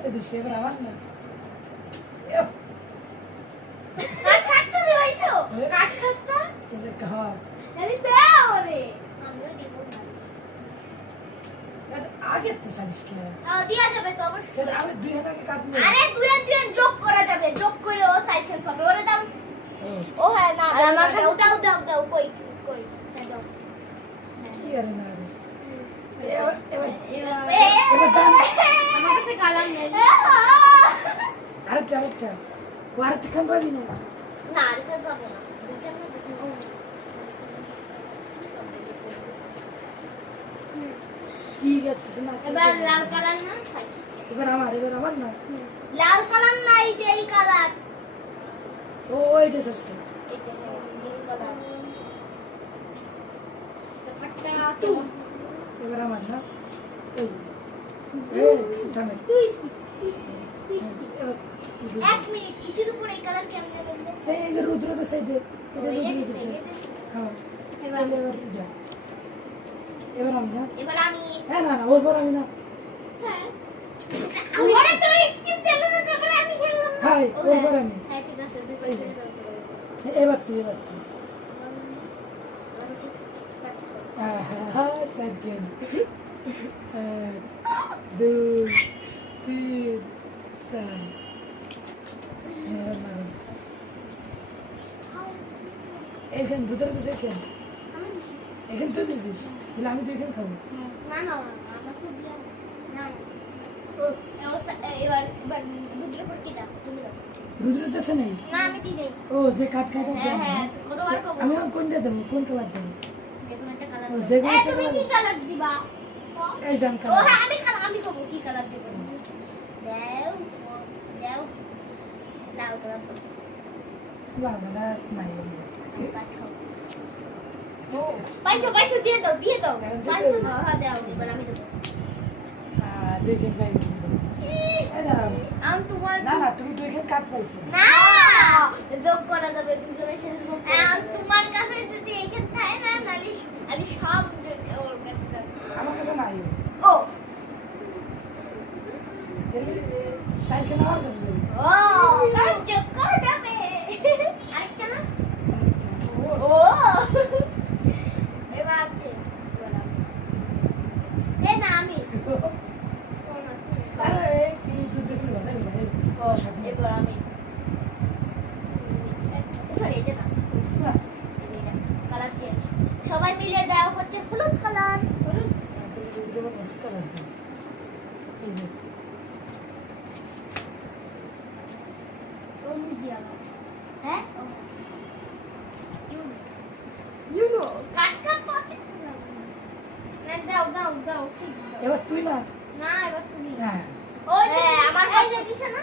তো দিছি এবার আমার না। আগে তো সারিস কে? দিয়া যাবে তো অবশ্যই আমি দুই হাজার কাটবো আরে দুই আর দুই যোগ করা যাবে। যোগ করে ও সাইকেল পাবে। ওরে দাও। ও, হ্যাঁ না আর আমার দাও দাও দাও দাও কই কই হ্যাঁ, দাও। কি আর না এবার এবার এবার আমার কাছে কালার নেই। ও আরেকটা খান পাবি না না আর কেউ পাবে না। কি গেছে না এবার লাল কালার না? এবার আমার এবার আমার না? লাল কালার না এই যে এই কালার। ও ওইটা সরছে এবার আমার না? এই যে। এই, থামে। তুই তুই তুই এবার এক মিনিট ইস্যুর উপর এই কালার কেমনে বলবে? এই যে রুদ্রদের সাইডে এটা রুদ্রদের সাইডে। হ্যাঁ এবার। এবার এটা। এবার আমি না? এবার আমি। হ্যাঁ না না ওর পর আমি না। হ্যাঁ। ওরে তো স্কিপ দিল না তারপরে আমি খেললাম না। ওর হ্যাঁ। পর আমি ঠিক আছে দুই পাশে এবার তুই এবার তুই। আহা সেকেন্ড এক দুই তিন চার এবার মারো। এইখান ভিতরে দিস এইখান এখান তুই দিছিস? তাহলে আমি তো এখানে খাব। না না আমার তো না এবার এবার এবার দুধের কি দাও? তুমি দাও। রুদ্র দেশে নেই? না আমি দিই। নাই ও যে কাঠ কাটা হ্যাঁ হ্যাঁ কতবার কব আমি কোনটা দেবো? কোন কালার দেবো? যেকোনো একটা কালার ও, যেকোনো এই একটা তুমি কি কালার দিবা? ও এই জান ও হ্যাঁ আমি কালার আমি কব কি কালার দেব? দাও দাও দাও। কালার বাবা নাই ও পাইছো পাইছো দিয়ে দাও দিয়ে দাও হ্যাঁ, পাইছো দাও। দাও। হ্যাঁ দাও এবার আমি দেবো। দেখে পাই আমি তোমার না না তুমি তো এখানে কাঠ পাইছো। না! যোগ করা যাবে দুজনের সাথে যোগ আর তোমার কাছে যদি এখানে থাকে না নালি আমি সব যদি ওর কাছে আমার কাছে নাই। ও! সাইকেল আমার কাছে ও তাহলে যোগ করা যাবে আরেকটা না ও এবার কে? এবার আমি। এ না আমি ও না, তুমি। আরে এই তিন দুটো করে বাজাই ভাই ও, এবার আমি সরি এটা না কালার চেঞ্জ সবাই মিলে দেওয়া হচ্ছে হলুদ কালার হলুদ। হ্যাঁ এবার তুই না না এবার তুমি হ্যাঁ। ওই যে আমার ভাই যে দিছে না